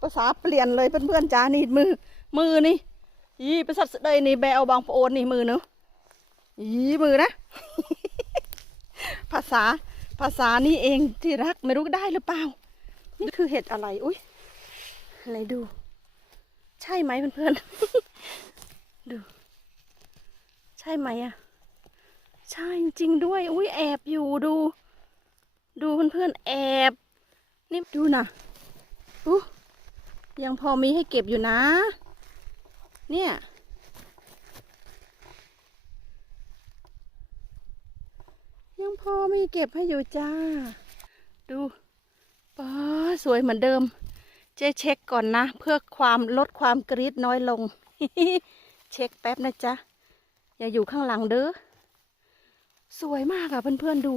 ภาษาเปลี่ยนเลยเพื่อนๆจ้านี่มือ มือนี่ยี่ประสัตว์ใดนี่แบเอาบางโอนนี่มือเนาะยี่มือนะ ภาษาภาษานี่เองที่รักไม่รู้ได้หรือเปล่า นี่คือเห็ดอะไรอุ้ยไหนดู ใช่ไหมเพื่อนๆดู ใช่ไหมอะใช่จริงด้วย อุ้ยแอบอยู่ดู ดูเพื่อนๆแอบนี่ดูนะอู้ ยังพอมีให้เก็บอยู่นะ เนี่ย ยังพอมีเก็บให้อยู่จ้า ดูป้าสวยเหมือนเดิม เจ๊เช็คก่อนนะ เพื่อความลดความกรีดน้อยลง เช็คแป๊บนะจ๊ะ อย่าอยู่ข้างหลังเด้อ สวยมากอะเพื่อนๆดู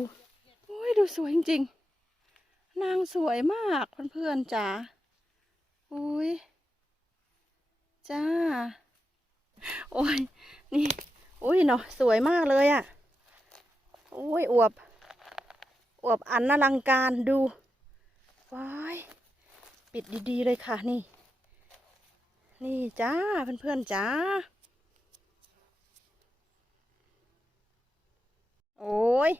โอ้ยดูสวยจริงๆ นางสวยมากเพื่อนๆจ๋า อุ้ยจ้า โอ้ย นี่ อุ้ยเนาะสวยมากเลยอะโอ้ยอวบ อวบอันอลังการดูว้ายปิดดีๆเลยค่ะนี่ นี่จ้าเพื่อนๆจ้า โอ้ย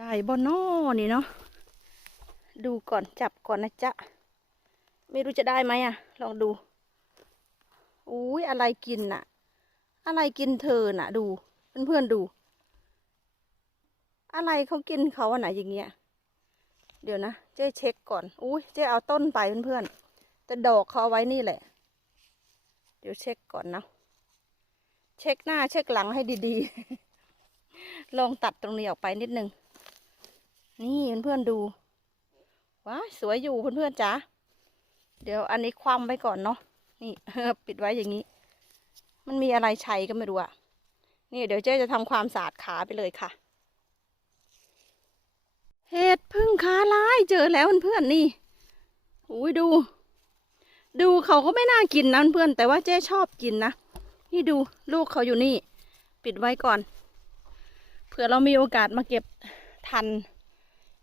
ได้บอนอนี่เนาะดูก่อนจับก่อนนะจ๊ะ ไม่รู้จะได้ไหมอะลองดูอุ้ยอะไรกินน่ะ อะไรกินเธอน่ะ ดูเพื่อนๆดู อะไรเขากินเขาอะไหนอย่างเงี้ยเดี๋ยวนะเจ๊เช็คก่อนอุ้ยเจ๊เอาต้นไปเพื่อนๆแต่ดอกเขาเอาไว้นี่แหละ เดี๋ยวเช็คก่อนนะเช็คหน้าเช็คหลังให้ดีๆ ลองตัดตรงนี้ออกไปนิดนึง นี่เพื่อนๆดูว้าสวยอยู่เพื่อนๆจ๋าเดี๋ยวอันนี้คว่ำไว้ก่อนเนาะนี่ปิดไว้อย่างนี้ มันมีอะไรใช้ก็ไม่รู้อะนี่เดี๋ยวเจ๊จะทำความสะอาดขาไปเลยค่ะ เห็ดพึ่งขาลายเจอแล้วเพื่อนๆนี่อุ้ยดู ดูเขาก็ไม่น่ากินนะเพื่อนแต่ว่าเจ๊ชอบกินนะนี่ดูลูกเขาอยู่นี่ ปิดไว้ก่อนเผื่อเรามีโอกาสมาเก็บทัน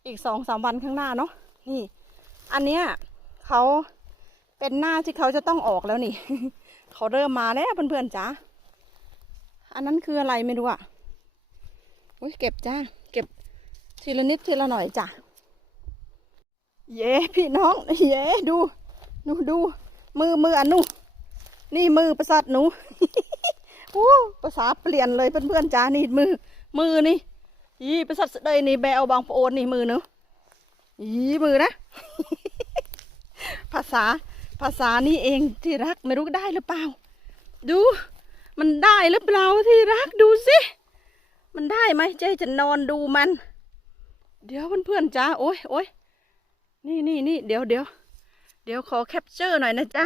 อีกสองสามวันข้างหน้าเนาะนี่ อันเนี้ยเขาเป็นหน้าที่เขาจะต้องออกแล้วนี่ เขาเริ่มมาแล้วเพื่อนๆจ้าอันนั้นคืออะไรไม่รู้อะอุ้ยเก็บจ้าเก็บทีละนิดทีละหน่อยจ้ะเย้พี่น้องเย้ดูหนูดูมือมืออันนูนี่มือประสาทหนูโอ้ภาษาเปลี่ยนเลยเพื่อนๆจ้านี่มือ มือนี่ ยี่ประสาทใดนี่แบเอาบางโอนนี่มือเนาะยี่มือนะ ภาษาภาษานี่เองที่รักไม่รู้ได้หรือเปล่า ดู มันได้หรือเปล่าที่รักดูสิ มันได้ไหมเจ๊จะนอนดูมัน เดี๋ยวเพื่อนๆจ้าโอ้ยโอ้ยนี่นี่นี่เดี๋ยวเดี๋ยวเดี๋ยวขอแคปเจอร์หน่อยนะจ๊ะ